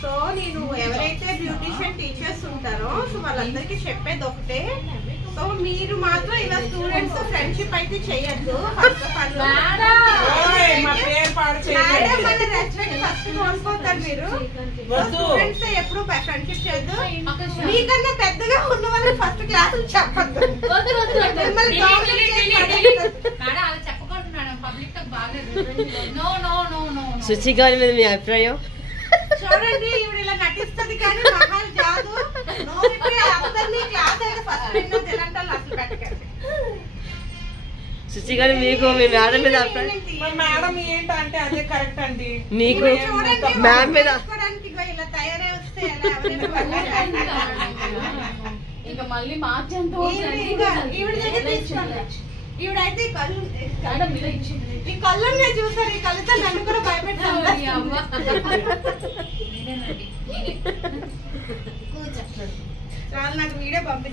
So నేను ఎవరైతే beautician teachers ఉంటారో సో వాళ్ళందరికీ చెప్పేది ఒకటే, సో మీరు మాత్రం ఇలా స్టూడెంట్స్ ఫ్రెండ్షిప్ అయితే చేయొద్దు. ఫస్ట్ ఆఫ్ ఆల్ ఫస్ట్ కోల్పోతారు మీరు. స్టూడెంట్స్ ఎప్పుడు ఫ్రెండ్షిప్ చేయొద్దు. మీకన్నా పెద్దగా ఉన్న వాళ్ళకి ఫస్ట్ క్లాస్ చెప్పద్దు. శుచి గారి మీద మీ అభిప్రాయం? చూడండి ఈవిడ ఇలా నటిస్తుంది కానీ మహాల్ జాదు అందరినీ క్లాస్ అయితే ఫస్ట్ తినంటారు అసలు పెట్టకండి. శుచి గారు మీకు మీ మేడం మీద అభిప్రాయం? మేడం ఏంటంటే అదే కరెక్ట్ అండి. మీకు మ్యామ్ మీద ఇలా తయారై వస్తే ఇంకా మళ్ళీ మార్చేంత ఈవిడైతే ఈ కళ్ళనే చూసారు, ఈ కళ్ళతో నన్ను కూడా భయపెట్టాను. చాలా నాకు వీడియో పంపించారు.